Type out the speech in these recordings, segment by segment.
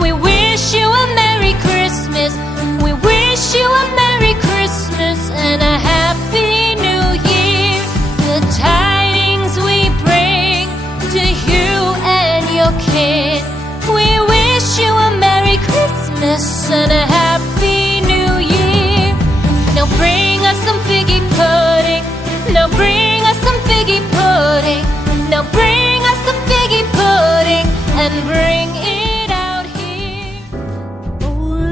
We wish you a Merry Christmas. We wish you a Merry Christmas and a Happy New Year. The tidings we bring to you and your kid. We wish you a Merry Christmas and a Happy New Year. Now bring us some figgy pudding. Now bring us some figgy pudding. Now bring us some figgy pudding and bring it out here. Oh,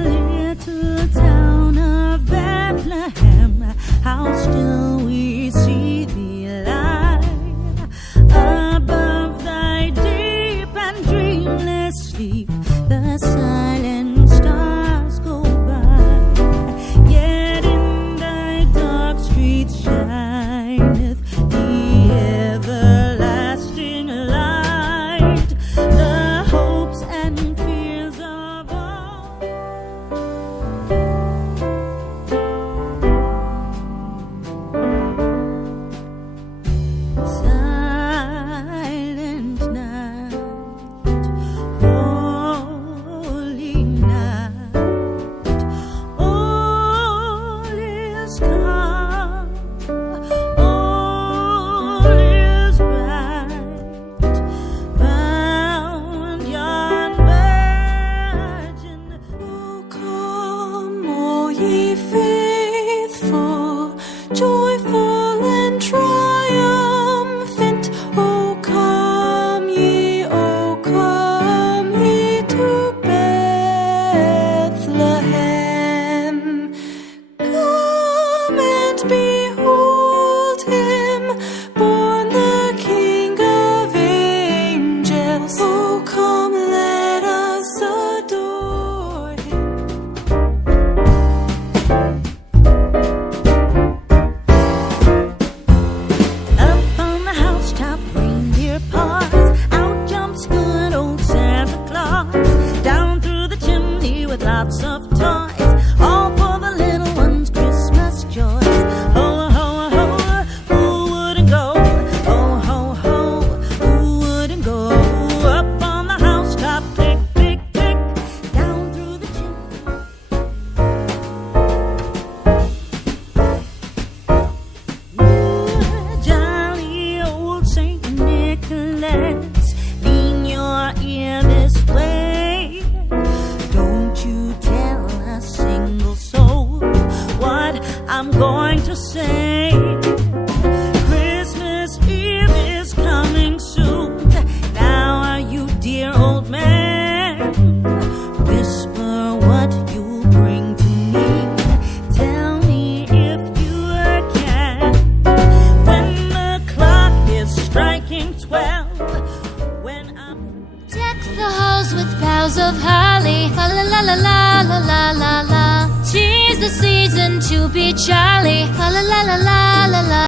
little town of Bethlehem, how still we see thee lie above thy deep and dreamless sleep. The silent stars go by, yet in thy dark streets shineth the everlasting light, the hopes and fears of all. Silent night, holy night, all is calm, all is bright, bound yon virgin. Oh, come, all ye faithful, joyful and triumphant. Oh, come ye to Bethlehem. Come and behold him, born the King of angels. Oh, come, let us adore him. Up on the housetop, reindeer paws, out jumps good old Santa Claus, down through the chimney with lots of toys, all for the little ones' Christmas joys. Ho, ho, ho, who wouldn't go? Ho, ho, ho, who wouldn't go? Up on the housetop, click, click, click, down through the chimney. Jolly old Saint Nicholas, lean your ear this way. Don't you tell a single soul what I'm going to say. Christmas Eve is coming soon. Now are you, dear old man? Whisper what you'll bring to me. Tell me if you can. When the clock is striking 12, when I'm Deck the halls with boughs of holly. La la la la la la la la la. 'Tis the season to be jolly. La la la la la la la.